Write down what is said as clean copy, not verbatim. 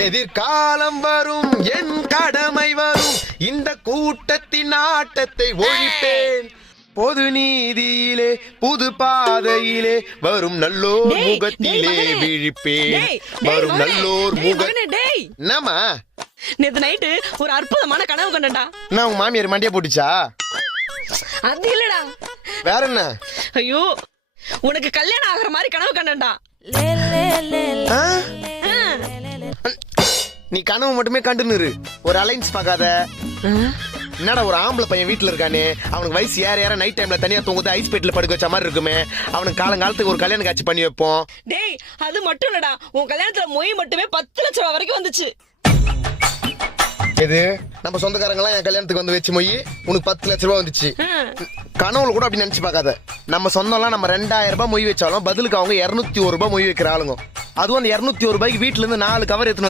எதிர்காலம் வரும் என் கடமை வரும் இந்த கூட்டத்தின் ஆட்டத்தை ஒழிப்பேன் பொது நீதியிலே புது பாதையிலே வரும் நல்லோர் டேய், முகத்திலே டேய் மகனே. விழிப்பேன் டேய், வரும் மகனே. நல்லோர் டேய் முக மகனே, டேய். என்னம்மா நேத்து நைட்டு ஒரு அற்புதமான கனவு கண்டேன்டா. என்ன உங்க மாமியார் மண்டியா போட்டுச்சா அது இல்லடா. வேற என்ன ஐயோ, உனக்கு கல்யாணம் ஆகுற மாதிரி கனவு கண்டேன்டா. ஆ? ஆ. நீ கனவு மட்டுமே கண்டுன்னு இரு. ஒரு அலைன்ஸ் பார்க்காத என்னடா ஒரு ஆம்பளை பையன் வீட்டுல இருக்கானே அவனுக்கு வயசு ஏற நைட் டைம்ல தனியா தூங்குது ஐஸ் பெட்ல படுக்க வச்ச மாதிரி இருக்குமே அவனுக்கு காலங்காலத்துக்கு ஒரு கல்யாணம் காட்சி பண்ணி வைப்போம். டேய், அது மட்டும் இல்லடா. உன் கல்யாணத்துல மொய் மட்டுமே 10 லட்சம் ரூபாய் வரைக்கும் வந்துச்சு. எது நம்ம சொந்தக்காரங்க எல்லாம் என் கல்யாணத்துக்கு வந்து வச்சு மொய் உனக்கு 10 லட்சம் ரூபாய் வந்துச்சு. ஆ. கனவுல கூட அப்படி நினைச்சு பார்க்காத. நம்ம சொந்தம்லாம் நம்ம 2000 ரூபாய் மொய் வச்சாலும் பதிலுக்கு அவங்க 201 ரூபாய் மொய் வைக்கிற ஆளுங்க. அதுவும் அந்த 201 ரூபாய்க்கு வீட்டுல இருந்து 4 கவர் எடுத்து